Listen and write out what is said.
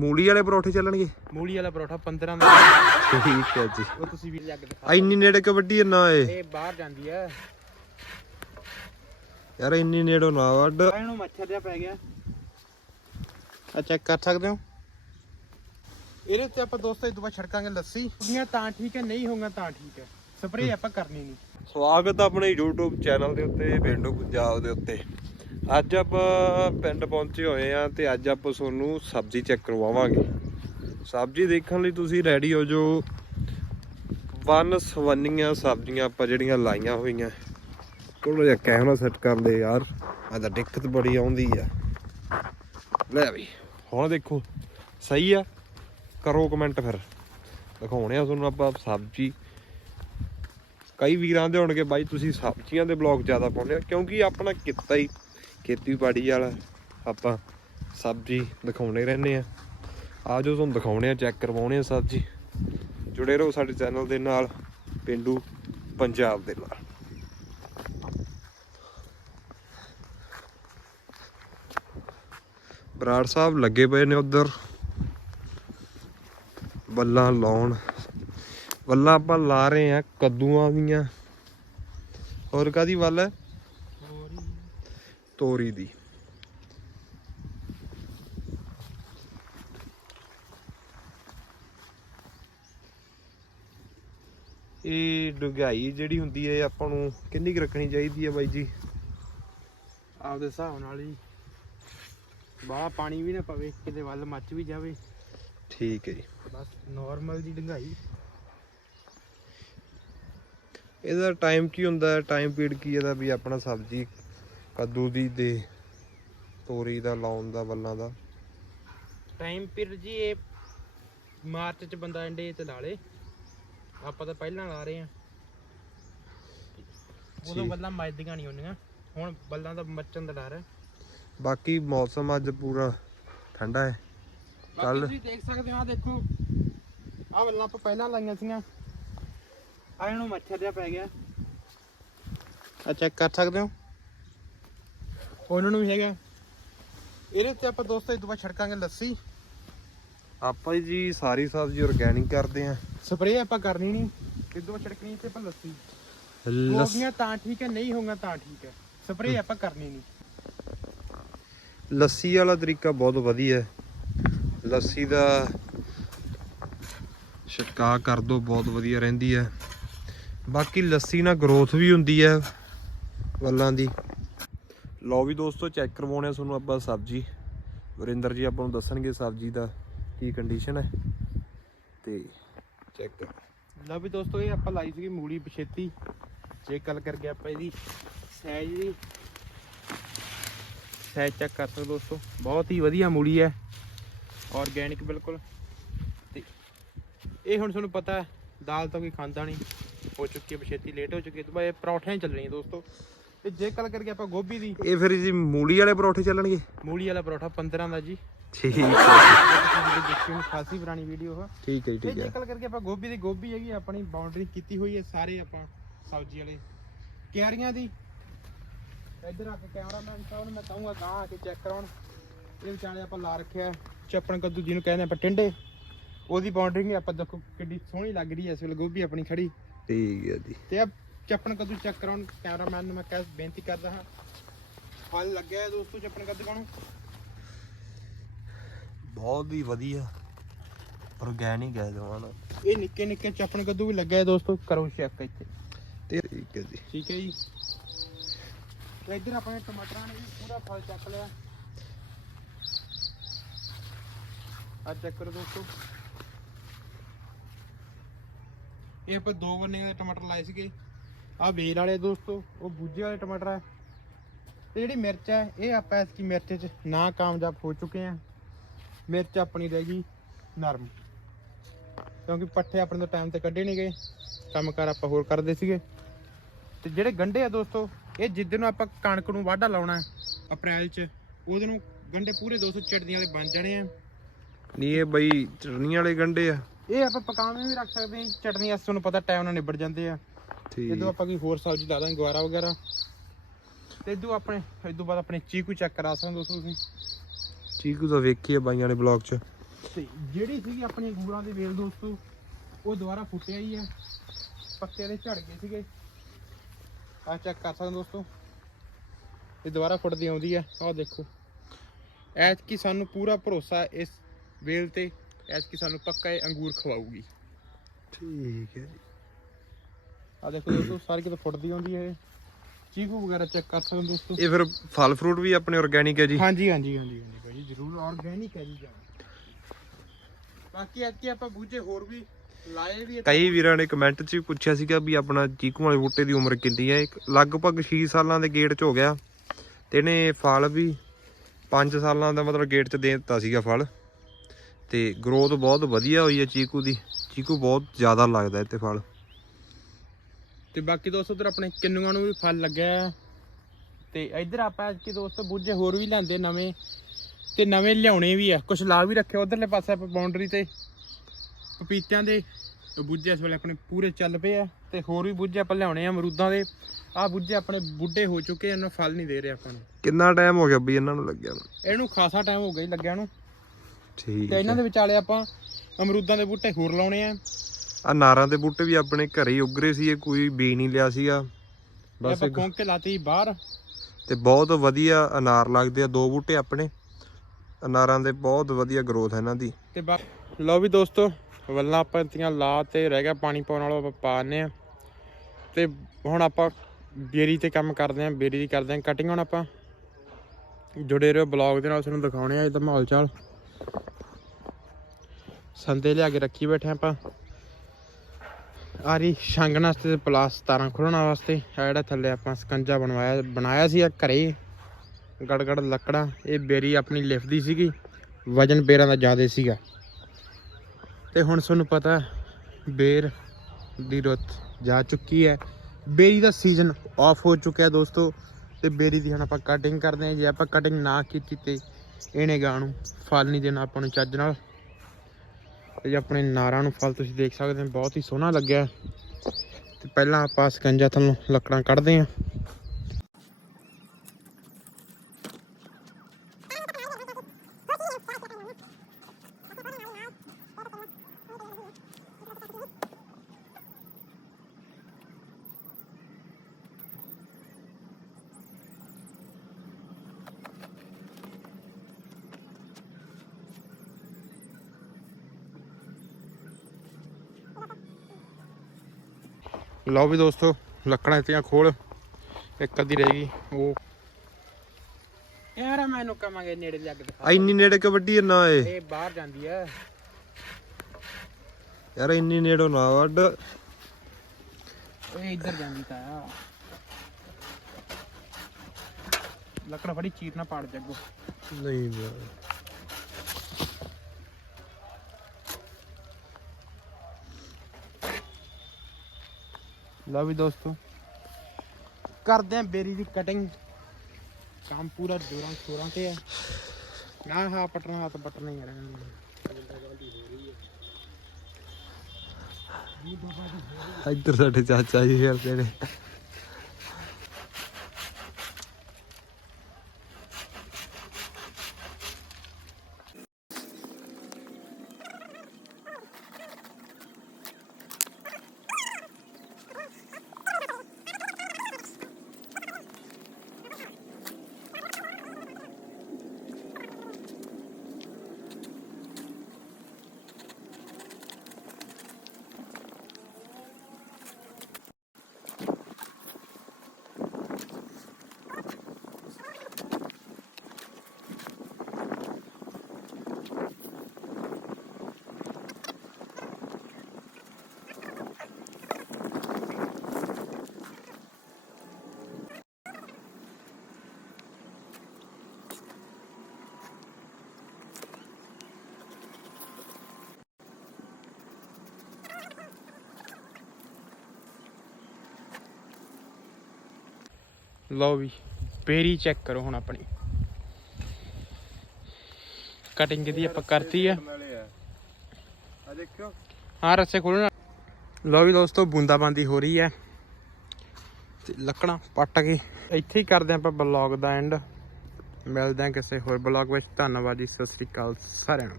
ਮੂਲੀ ਵਾਲੇ ਪਰੌਠੇ ਚੱਲਣਗੇ? ਮੂਲੀ ਵਾਲਾ ਪਰੌਠਾ 15 ਦਾ। ਠੀਕ ਹੈ ਜੀ। ਉਹ ਤੁਸੀਂ ਵੀ ਜੱਗ ਦਿਖਾ ਆ ਇੰਨੀ ਨੇੜੇ ਕਬੱਡੀ ਨਾ ਏ ਇਹ? ਬਾਹਰ ਜਾਂਦੀ ਹੈ ਯਾਰ ਇੰਨੀ ਨੇੜੋਂ ਨਾ ਵੱਢ। ਇਹਨੂੰ ਮੱਛਰ ਜਿਹਾ ਪੈ ਗਿਆ। ਆ ਚੈੱਕ ਕਰ ਸਕਦੇ ਹੋ? ਇਹਦੇ ਤੇ ਆਪਾਂ ਦੋਸਤੋ ਇਹ ਦੁਬਾਰਾ ਛੜਕਾਂਗੇ ਲੱਸੀ। ਉਹਦੀਆਂ ਤਾਂ ਠੀਕ ਹੈ ਨਹੀਂ ਹੋਊਗਾ ਤਾਂ ਠੀਕ ਹੈ। ਸਪਰੇਅ ਆਪਾਂ ਕਰਨੀ ਨਹੀਂ। ਸਵਾਗਤ ਹੈ ਆਪਣੇ YouTube ਚੈਨਲ ਦੇ ਉੱਤੇ ਪਿੰਡੂ ਪੰਜਾਬ ਦੇ ਉੱਤੇ। ਅੱਜ ਆਪਾਂ ਪਿੰਡ ਪਹੁੰਚੇ ਹੋਏ ਆ ਤੇ ਅੱਜ ਆਪਾਂ ਤੁਹਾਨੂੰ ਸਬਜ਼ੀ ਚੈੱਕ ਕਰਵਾਵਾਂਗੇ। ਸਬਜ਼ੀ ਦੇਖਣ ਲਈ ਤੁਸੀਂ ਰੈਡੀ ਹੋ ਜੋ। ਵਨ ਸਵੰਨੀਆਂ ਸਬਜ਼ੀਆਂ ਆਪਾਂ ਜਿਹੜੀਆਂ ਲਾਈਆਂ ਹੋਈਆਂ। ਥੋੜਾ ਜਿਹਾ ਕੈਮਰਾ ਸੈੱਟ ਕਰ ਲੈ ਯਾਰ। ਆ ਤਾਂ ਦਿੱਕਤ ਬੜੀ ਆਉਂਦੀ ਆ। ਲੈ ਵੀ, ਹੁਣ ਦੇਖੋ। ਸਹੀ ਆ। ਕਰੋ ਕਮੈਂਟ ਫਿਰ। ਦਿਖਾਉਣੇ ਆ ਤੁਹਾਨੂੰ ਆਪਾਂ ਸਬਜ਼ੀ। ਕਈ ਵੀਰਾਂ ਦੇ ਹੋਣਗੇ, ਬਾਈ ਤੁਸੀਂ ਸਬਜ਼ੀਆਂ ਦੇ ਬਲੌਗ ਜ਼ਿਆਦਾ ਪਾਉਂਦੇ ਹੋ, ਕਿਉਂਕਿ ਆਪਣਾ ਕਿੱਤਾ ਹੀ ਖੇਤੀਬਾੜੀ ਵਾਲਾ ਆਪਾਂ ਸਬਜ਼ੀ ਦਿਖਾਉਣੇ ਰਹਿੰਦੇ ਆ ਆਜੋ ਤੁਹਾਨੂੰ ਦਿਖਾਉਣੇ ਆ ਚੈੱਕ ਕਰਵਾਉਣੇ ਆ ਸਬਜ਼ੀ। ਜੁੜੇ ਰਹੋ ਸਾਡੇ ਚੈਨਲ ਦੇ ਨਾਲ, ਪਿੰਡੂ ਪੰਜਾਬ ਦੇ ਨਾਲ। ਬਰਾੜ ਸਾਹਿਬ ਲੱਗੇ ਪਏ ਨੇ ਉਧਰ। ਬੱਲਾਂ ਲਾਉਣ। ਬੱਲਾਂ ਆਪਾਂ ਲਾ ਰਹੇ ਆ ਕੱਦੂਆਂ ਦੀਆਂ। ਹੋਰ ਕਾਦੀ ਵੱਲ ਹੈ? ਤੋਰੀ ਦੀ। ਇਹ ਡੁਗਾਈ ਜਿਹੜੀ ਹੁੰਦੀ ਹੈ ਆਪਾਂ ਨੂੰ ਕਿੰਨੀ ਕੁ ਰੱਖਣੀ ਚਾਹੀਦੀ ਹੈ ਬਾਈ ਜੀ? ਆਪਦੇ ਹਿਸਾਬ ਨਾਲ ਹੀ। ਬਾਹਲਾ ਪਾਣੀ ਵੀ ਨਾ ਪਵੇ ਕਿਤੇ ਵੱਲ ਮੱਚ ਵੀ ਜਾਵੇ। ਠੀਕ ਹੈ ਜੀ। ਬਸ ਨਾਰਮਲ ਦੀ ਡੰਗਾਈ ਇਹਦਾ ਟਾਈਮ ਕੀ ਹੁੰਦਾ? ਹੈ ਟਾਈਮ ਪੀਰੀਅਡ ਕੀ ਇਹਦਾ ਵੀ ਆਪਣਾ ਸਬਜ਼ੀ ਕੱਦੂ ਦੀ ਦੇ ਤੋਰੀ ਦਾ ਲਾਉਣ ਦਾ ਵੱਲਾਂ ਦਾ। ਟਾਈਮ ਪੀਰੀਅਡ ਜੀ ਇਹ ਮਾਰਚ ਚ ਬੰਦਾ ਐਂਡੇ ਤੇ ਲਾ ਲੇ। ਆਪਾਂ ਤਾਂ ਪਹਿਲਾਂ ਲਾ ਰਹੇ ਆ ਉਦੋਂ ਠੀਕ। ਬੱਲਾਂ ਨਹੀਂ ਹੁੰਦੀਆਂ। ਹੁਣ ਬੱਲਾਂ ਦਾ ਮੱਚਣ ਦਾ ਡਰ ਹੈ। ਬਾਕੀ ਮੌਸਮ ਅੱਜ ਪੂਰਾ ਠੰਡਾ ਹੈ। ਬਾਕੀ ਕੱਲ੍ਹ- ਤੁਸੀਂ ਦੇਖ ਸਕਦੇ ਹੋ ਆ ਦੇਖੋ। ਆ ਬੱਲਾਂ ਆਪਾਂ ਪਹਿਲਾਂ ਲਾਈਆਂ ਸੀਗੀਆਂ। ਆ ਇਹਨੂੰ ਮੱਛਰ ਜਿਹਾ ਪੈ ਗਿਆ। ਆ ਚੈੱਕ ਕਰ ਸਕਦੇ ਹੋ? ਉਹਨਾਂ ਨੂੰ ਵੀ ਹੈਗਾ। ਇਹਦੇ ਤੇ ਆਪਾਂ ਦੋਸਤੋ ਇਸ ਤੋਂ ਬਾਅਦ ਛੜਕਾਂਗੇ ਲੱਸੀ। ਆਪਾਂ ਜੀ ਸਾਰੀ ਸਬਜ਼ੀ ਆਰਗੈਨਿਕ ਕਰਦੇ ਆਂ ਸਪਰੇਅ ਆਪਾਂ ਕਰਨੀ ਨਹੀਂ। ਇਸ ਤੋਂ ਬਾਅਦ ਛੜਕਣੀ ਤੇ ਆਪਾਂ ਲੱਸੀ। ਲੱਸ- ਹੋਗੀਆਂ ਤਾਂ ਠੀਕ ਹੈ ਨਹੀਂ ਹੋਊਗਾ ਤਾਂ ਠੀਕ ਹੈ। ਸਪਰੇਅ ਆਪਾਂ ਕਰਨੀ ਨਹੀਂ। ਲੱਸੀ ਵਾਲਾ ਤਰੀਕਾ ਬਹੁਤ ਵਧੀਆ ਹੈ। ਲੱਸੀ ਦਾ ਛਿੜਕਾਅ ਕਰ ਦੋ ਬਹੁਤ ਵਧੀਆ ਰਹਿੰਦੀ ਹੈ। ਬਾਕੀ ਲੱਸੀ ਨਾਲ ਗਰੋਥ ਵੀ ਹੁੰਦੀ ਹੈ। ਵੱਲਾਂ ਦੀ। ਲਓ ਵੀ ਦੋਸਤੋ ਚੈੱਕ ਕਰਵਾਉਣੇ ਆ ਤੁਹਾਨੂੰ ਆਪਾਂ ਸਬਜ਼ੀ। ਵਰਿੰਦਰ ਜੀ ਆਪਾਂ ਨੂੰ ਦੱਸਣਗੇ ਸਬਜ਼ੀ ਦਾ ਕੀ ਕੰਡੀਸ਼ਨ ਹੈ। ਤੇ ਚੈੱਕ ਕਰ। ਲਓ ਵੀ ਦੋਸਤੋ, ਇਹ ਆਪਾਂ ਲਾਈ ਸੀਗੀ ਮੂਲੀ ਪਛੇਤੀ। ਚੈੱਕ ਕਰ ਕਰਕੇ ਆਪਾਂ ਇਹਦੀ ਸਾਈਜ਼ ਦੀ ਸਾਈਜ਼ ਚੈੱਕ ਕਰ ਸਕਦੇ ਦੋਸਤੋ। ਬਹੁਤ ਹੀ ਵਧੀਆ ਮੂਲੀ ਹੈ। ਆਰਗੈਨਿਕ ਬਿਲਕੁਲ। ਤੇ ਇਹ ਹੁਣ ਤੁਹਾਨੂੰ ਪਤਾ ਦਾਲ ਤਾਂ ਕੋਈ ਖਾਂਦਾ ਨਹੀਂ। ਹੋ ਚੁੱਕੀ ਹੈ ਪਛੇਤੀ ਲੇਟ ਹੋ ਚੁੱਕੀ ਹੈ। ਤੇ ਬਈ ਪਰੌਠਿਆਂ ਹੀ ਚੱਲਣੀ ਦੋਸਤੋ। ਤੇ ਜੇ ਗੱਲ ਕਰਕੇ ਆਪਾਂ ਗੋਭੀ ਦੀ ਇਹ ਫਿਰ ਜੀ ਮੂਲੀ ਵਾਲੇ ਪਰੌਠੇ ਚੱਲਣਗੇ? ਮੂਲੀ ਵਾਲਾ ਪਰੌਠਾ 15 ਦਾ ਜੀ। ਠੀਕ ਹੈ। ਤੁਸੀਂ ਦੇਖੀ ਹੁਣ ਖਾਸੀ ਪੁਰਾਣੀ ਵੀਡੀਓ ਆ ਠੀਕ ਹੈ ਜੀ ਤੇ ਠੀਕ ਜੇ ਹੈ। ਗੱਲ ਕਰਕੇ ਆਪਾਂ ਗੋਭੀ ਦੀ ਗੋਭੀ ਹੈਗੀ ਆਪਣੀ ਬਾਉਂਡਰੀ ਕੀਤੀ ਹੋਈ ਹੈ ਸਾਰੇ ਆਪਾਂ ਸਬਜ਼ੀ ਵਾਲੇ। ਕਿਆਰੀਆਂ ਦੀ। ਇੱਧਰ ਆ ਕੇ ਕੈਮਰਾਮੈਨ ਸਾਹਿਬ ਨੂੰ ਮੈਂ ਕਹੂੰਗਾ ਗਾਂ ਆ ਕੇ ਚੈੱਕ ਕਰਾਉਣ। ਇਹ ਵਿਚਾਲੇ ਆਪਾਂ ਲਾ ਰੱਖਿਆ ਚੱਪਣ ਕੱਦੂ ਜਿਹਨੂੰ ਕਹਿੰਦੇ ਆਪਾਂ ਟਿੰਡੇ। ਉਹਦੀ ਬਾਉਂਡਰੀ ਆਪਾਂ ਦੇਖੋ ਕਿੱਡੀ ਸੋਹਣੀ ਲੱਗ ਰਹੀ ਹੈ ਇਸ ਵੇਲੇ ਗੋਭੀ ਆਪਣੀ ਖੜੀ। ਠੀਕ ਹੈ ਜੀ। ਤੇ ਆ ਚੱਪਣ ਕੱਦੂ ਚੈੱਕ ਕਰਾਉਣ? ਕੈਮਰਾਮੈਨ ਨੂੰ ਮੈਂ ਕਹਿ ਬੇਨਤੀ ਕਰਦਾ ਹਾਂ। ਫਲ ਲੱਗਿਆ ਹੈ ਦੋਸਤੋ ਚੱਪਣ ਕੱਦੂ ਨੂੰ ਬਹੁਤ ਹੀ ਵਧੀਆ ਆਰਗੈਨਿਕ ਹੈ ਜਵਾਨ ਇਹ ਨਿੱਕੇ ਨਿੱਕੇ ਚੱਪਣ ਕੱਦੂ ਵੀ ਲੱਗਿਆ ਹੈ ਦੋਸਤੋ ਕਰੋ ਚੈੱਕ ਇੱਥੇ। ਤੇ ਠੀਕ ਹੈ ਜੀ। ਠੀਕ ਹੈ ਜੀ। ਤੇ ਇੱਧਰ ਆਪਣੇ ਟਮਾਟਰਾਂ ਨੇ ਵੀ ਪੂਰਾ ਫਲ ਚੱਕ ਲਿਆ। ਆ ਚੈੱਕ ਕਰੋ ਦੋਸਤੋ। ਇਹ ਆਪਾਂ ਦੋ ਦੇ ਟਮਾਟਰ ਲਾਏ ਸੀਗੇ। ਆ ਵੇਲ ਵਾਲੇ ਦੋਸਤੋ ਉਹ ਬੂਝੇ ਵਾਲੇ ਟਮਾਟਰ ਹੈ ਤੇ ਜਿਹੜੀ ਮਿਰਚ ਹੈ ਇਹ ਆਪਾਂ ਐਤਕੀ ਮਿਰਚ 'ਚ ਨਾ ਕਾਮਯਾਬ ਹੋ ਚੁੱਕੇ ਆ। ਮਿਰਚ ਆਪਣੀ ਰਹਿ ਗਈ ਨਰਮ। ਕਿਉਂਕਿ ਪੱਠੇ ਆਪਣੇ ਤੋਂ ਟਾਈਮ ਤੇ ਕੱਢੇ ਨਹੀਂ ਗਏ ਕੰਮ ਕਾਰ ਆਪਾਂ ਹੋਰ ਕਰਦੇ ਸੀਗੇ। ਤੇ ਜਿਹੜੇ ਗੰਡੇ ਆ ਦੋਸਤੋ ਇਹ ਜਿੱਦਣ ਨੂੰ ਆਪਾਂ ਕਣਕ ਨੂੰ ਵਾਢਾ ਲਾਉਣਾ ਅਪ੍ਰੈਲ 'ਚ ਉਹਦੇ ਨੂੰ ਗੰਡੇ ਪੂਰੇ 200 ਚਟਨੀਆਂ ਵਾਲੇ ਬਣ ਜਾਣੇ ਆ। ਨਹੀਂ ਇਹ ਬਈ ਚਟਨੀ ਵਾਲੇ ਗੰਡੇ ਆ। ਇਹ ਆਪਾਂ ਪਕਾਉਣ ਵੀ ਰੱਖ ਸਕਦੇ ਹਾਂ ਚਟਨੀ ਅਸ ਤੁਹਾਨੂੰ ਪਤਾ ਟਾਈਮ ਨਾਲ ਨਿਬੜ ਜਾਂਦੇ ਆ। ਠੀਕ। ਜਦੋਂ ਆਪਾਂ ਕੋਈ ਹੋਰ ਸਬਜ਼ੀ ਲਾ ਦਾਂਗੇ ਗਵਾਰਾ ਵਗੈਰਾ। ਤੇ ਇਦੋਂ ਆਪਣੇ ਇਦੋਂ ਬਾਅਦ ਆਪਣੇ ਚੀਕੂ ਚੈੱਕ ਕਰਾ ਸਕਦੇ ਹੋ ਦੋਸਤੋ ਤੁਸੀਂ। ਚੀਕੂ ਤਾਂ ਵੇਖੀ ਆ ਬਾਈਆਂ ਨੇ ਬਲੌਗ 'ਚ। ਤੇ ਜਿਹੜੀ ਸੀਗੀ ਆਪਣੀ ਅੰਗੂਰਾਂ ਦੀ ਵੇਲ ਦੋਸਤੋ ਉਹ ਦੁਬਾਰਾ ਫੁੱਟਿਆ ਹੀ ਆ। ਪੱਤੇ ਦੇ ਝੜ ਗਏ ਸੀਗੇ। ਆ ਚੈੱਕ ਕਰ ਸਕਦੇ ਹੋ ਦੋਸਤੋ। ਇਹ ਦੁਬਾਰਾ ਫੁੱਟਦੀ ਆਉਂਦੀ ਆ। ਆਹ ਦੇਖੋ। ਐਤ ਕੀ ਸਾਨੂੰ ਪੂਰਾ ਭਰੋਸਾ ਇਸ ਵੇਲ ਤੇ ਐਤ ਕੀ ਸਾਨੂੰ ਪੱਕਾ ਇਹ ਅੰਗੂਰ ਖਵਾਊਗੀ। ਠੀਕ ਹੈ ਜੀ। ਆ ਦੇਖੋ ਦੋਸਤੋ ਸਾਰੀ ਕਿਤੇ ਫੁੱਟਦੀ ਆਉਂਦੀ ਹੈ ਚੀਕੂ ਵਗੈਰਾ ਚੈੱਕ ਕਰ ਸਕਦੇ ਹੋ ਦੋਸਤੋ। ਇਹ ਫਿਰ ਫਲ ਫਰੂਟ ਵੀ ਆਪਣੇ ਆਰਗੈਨਿਕ ਹੈ ਜੀ। ਹਾਂਜੀ ਹਾਂਜੀ ਹਾਂਜੀ ਹਾਂਜੀ ਭਾਈ ਜਰੂਰ ਆਰਗੈਨਿਕ ਹੈ ਜੀ ਜਾਨ ਬਾਕੀ ਐਤਕੀ ਆਪਾਂ ਬੂਝੇ ਹੋਰ ਵੀ ਲਾਏ ਵੀ ਆ। ਕਈ ਵੀਰਾਂ ਨੇ ਕਮੈਂਟ 'ਚ ਵੀ ਪੁੱਛਿਆ ਸੀਗਾ ਵੀ ਆਪਣਾ ਚੀਕੂ ਵਾਲੇ ਬੂਟੇ ਦੀ ਉਮਰ ਕਿੰਨੀ ਹੈ। ਇੱਕ ਲਗਭਗ 6 ਸਾਲਾਂ ਦੇ ਗੇਟ 'ਚ ਹੋ ਗਿਆ। ਤੇ ਇਹਨੇ ਫਲ ਵੀ 5 ਸਾਲਾਂ ਦਾ ਮਤਲਬ ਗੇਟ 'ਚ ਦੇ ਦਿੱਤਾ ਸੀਗਾ ਫਲ। ਤੇ ਗਰੋਥ ਬਹੁਤ ਵਧੀਆ ਹੋਈ ਹੈ ਚੀਕੂ ਦੀ। ਚੀਕੂ ਬਹੁਤ ਜ਼ਿਆਦਾ ਲੱਗਦਾ ਇੱਥੇ ਫਲ। ਤੇ ਬਾਕੀ ਦੋਸਤੋ ਉਧਰ ਆਪਣੇ ਕਿੰਨੂਆਂ ਨੂੰ ਵੀ ਫਲ ਲੱਗਿਆ। ਤੇ ਇੱਧਰ ਆਪਾਂ ਐਤਕੀ ਦੋਸਤੋ ਬੂਝੇ ਹੋਰ ਵੀ ਲਿਆਂਦੇ ਨਵੇਂ ਤੇ ਨਵੇਂ ਲਿਆਉਣੇ ਵੀ ਆ। ਕੁਝ ਲਾ ਵੀ ਰੱਖਿਆ ਉਧਰਲੇ ਪਾਸੇ ਆਪਾਂ ਬਾਉਂਡਰੀ ਤੇ। ਪਪੀਤਿਆਂ ਦੇ ਬੂਝੇ ਇਸ ਵੇਲੇ ਆਪਣੇ ਪੂਰੇ ਚੱਲ ਪਏ ਆ ਤੇ ਹੋਰ ਵੀ ਬੂਝੇ ਆਪਾਂ ਲਿਆਉਣੇ ਆ ਅਮਰੂਦਾਂ ਦੇ। ਆ ਬੂਝੇ ਆਪਣੇ ਬੁੱਢੇ ਹੋ ਚੁੱਕੇ ਇਹਨਾਂ ਫਲ ਨਹੀਂ ਦੇ ਰਹੇ ਆਪਾਂ ਨੂੰ। ਕਿੰਨਾ ਟਾਈਮ ਹੋ ਗਿਆ ਬਈ ਇਹਨਾਂ ਨੂੰ ਲੱਗਿਆ ਨੂੰ? ਇਹਨੂੰ ਖਾਸਾ ਟਾਈਮ ਹੋ ਗਿਆ ਜੀ ਲੱਗਿਆ ਨੂੰ। ਠੀਕ ਤੇ ਇਹਨਾਂ ਦੇ ਵਿਚਾਲੇ ਆਪਾਂ ਅਮਰੂਦਾਂ ਦੇ ਬੂਟੇ ਹੋਰ ਲਾਉਣੇ ਆ। ਆ ਨਾਰਾਂ ਦੇ ਬੂਟੇ ਵੀ ਆਪਣੇ ਘਰੇ ਹੀ ਉਗਰੇ ਸੀ ਇਹ ਕੋਈ ਬੀ ਨਹੀਂ ਲਿਆ ਸੀਗਾ। ਇਹ ਬਸ ਆਪਾਂ ਇੱਕ- ਖੋਂਕ ਕੇ ਲਾਤੀ ਬਾਹਰ। ਤੇ ਬਹੁਤ ਵਧੀਆ ਅਨਾਰ ਲੱਗਦੇ ਆ ਦੋ ਬੂਟੇ ਆਪਣੇ। ਅਨਾਰਾਂ ਦੇ ਬਹੁਤ ਵਧੀਆ ਗਰੋਥ ਹੈ ਇਹਨਾਂ ਦੀ। ਤੇ ਲਓ ਵੀ ਦੋਸਤੋ ਵੱਲਾਂ ਆਪਾਂ ਤੀਆਂ ਲਾ ਤੇ ਰਹਿ ਗਿਆ ਪਾਣੀ ਪਾਉਣ ਵਾਲਾ ਆਪਾਂ ਪਾਣੇ ਆ। ਤੇ ਹੁਣ ਆਪਾਂ ਬੇਰੀ ਤੇ ਕੰਮ ਕਰਦੇ ਆ ਬੇਰੀ ਦੀ ਕਰਦੇ ਆ ਕਟਿੰਗ ਹੁਣ ਆਪਾਂ। ਜੁੜੇ ਰਹੋ ਬਲੌਗ ਦੇ ਨਾਲ ਤੁਹਾਨੂੰ ਦਿਖਾਉਣੇ ਆ ਇਹਦਾ ਮਾਹੌਲ ਚਾਲ। ਸੰਦੇ ਲਿਆ ਕੇ ਰੱਖੀ ਬੈਠੇ ਆਪਾਂ। ਆਰੀ ਛਾਂਗਣ ਵਾਸਤੇ ਤੇ ਪਲਾਸ 17 ਖੋਲਣ ਵਾਸਤੇ। ਆ ਜਿਹੜਾ ਥੱਲੇ ਆਪਾਂ ਸਕੰਜਾ ਬਣਵਾਇਆ, ਬਣਾਇਆ ਸੀ ਆ ਘਰੇ। ਗੜਗੜ ਲੱਕੜਾਂ, ਇਹ ਬੇਰੀ ਆਪਣੀ ਲਿਫਦੀ ਸੀਗੀ। ਵਜਨ ਬੇਰਾਂ ਦਾ ਜ਼ਿਆਦਾ ਸੀਗਾ। ਤੇ ਹੁਣ ਤੁਹਾਨੂੰ ਪਤਾ, ਬੇਰ ਦੀ ਰੁੱਤ ਜਾ ਚੁੱਕੀ ਹੈ। ਬੇਰੀ ਦਾ ਸੀਜ਼ਨ ਆਫ ਹੋ ਚੁੱਕਿਆ ਦੋਸਤੋ। ਤੇ ਬੇਰੀ ਦੀ ਹੁਣ ਆਪਾਂ ਕਟਿੰਗ ਕਰਦੇ ਹਾਂ। ਜੇ ਆਪਾਂ ਕਟਿੰਗ ਨਾ ਕੀਤੀ ਤੇ ਇਹਨੇ ਗਾਂ ਨੂੰ ਫਲ ਨਹੀਂ ਦੇਣਾ ਆਪਾਂ ਨੂੰ ਚੱਜ ਨਾਲ। ਤੇ ਆਪਣੇ ਨਾਰਾਂ ਨੂੰ ਫਲ ਤੁਸੀਂ ਦੇਖ ਸਕਦੇ ਹੋ, ਬਹੁਤ ਹੀ ਸੋਹਣਾ ਲੱਗਿਆ। ਤੇ ਪਹਿਲਾਂ ਆਪਾਂ ਸਕੰਜਾ ਥੱਲੋਂ ਲੱਕੜਾਂ ਕੱਢਦੇ ਹਾਂ। ਲਓ ਵੀ ਦੋਸਤੋ ਲੱਕੜਾਂ ਇਤੀਆਂ ਖੋਲ। ਇੱਕ ਅੱਧੀ ਰਹਿ ਗਈ। ਉਹ ਯਾਰ ਮੈਨੂੰ ਕਮਾਂਗੇ ਨੇੜੇ ਲੱਗ ਦਿਖਾ। ਇੰਨੀ ਨੇੜੇ ਕਬੱਡੀ ਨਾ ਏ। ਇਹ ਬਾਹਰ ਜਾਂਦੀ ਹੈ ਯਾਰ ਇੰਨੀ ਨੇੜੋਂ ਨਾ ਵੱਢ। ਇਹ ਇੱਧਰ ਜਾਂਦੀ ਤਾਂ ਆ। ਲੱਕੜ ਫੜੀ ਚੀਰ ਨਾ ਪਾੜ ਜੱਗੋ ਨਹੀਂ ਯਾਰ। ਲਓ ਵੀ ਦੋਸਤੋ। ਕਰਦੇ ਆ ਬੇਰੀ ਦੀ ਕਟਿੰਗ ਕੰਮ ਪੂਰਾ ਜੋਰਾਂ ਸ਼ੋਰਾਂ ਤੇ ਹੈ ਨਾ ਹਾਂ, ਪਟਣਾ ਹੱਥ ਪਟਣਾ ਹੀ ਰਹਿਣਾ ਇੱਧਰ ਸਾਡੇ ਚਾਚਾ ਜੀ ਫਿਰਦੇ ਨੇ। ਲਓ ਵੀ ਬੇਰੀ ਚੈੱਕ ਕਰੋ ਹੁਣ ਆਪਣੀ। ਕਟਿੰਗ ਦੀ ਆਪਾਂ ਕਰਤੀ ਆ। ਆ ਦੇਖਿਓ। ਹਾਂ ਰੱਸੇ ਖੋਲਣਾ ਲਓ ਵੀ ਦੋਸਤੋ ਬੂੰਦਾਬਾਂਦੀ ਹੋ ਰਹੀ ਹੈ। ਤੇ ਲੱਕੜਾਂ ਪੱਟ ਕੇ। ਇੱਥੇ ਹੀ ਕਰਦੇ ਆਪਾਂ ਬਲੌਗ ਦਾ ਐਂਡ ਮਿਲਦੇ ਹਾਂ ਕਿਸੇ ਹੋਰ ਬਲੌਗ ਵਿੱਚ। ਧੰਨਵਾਦ ਜੀ ਸਤਿ ਸ੍ਰੀ ਅਕਾਲ ਸਾਰਿਆਂ ਨੂੰ।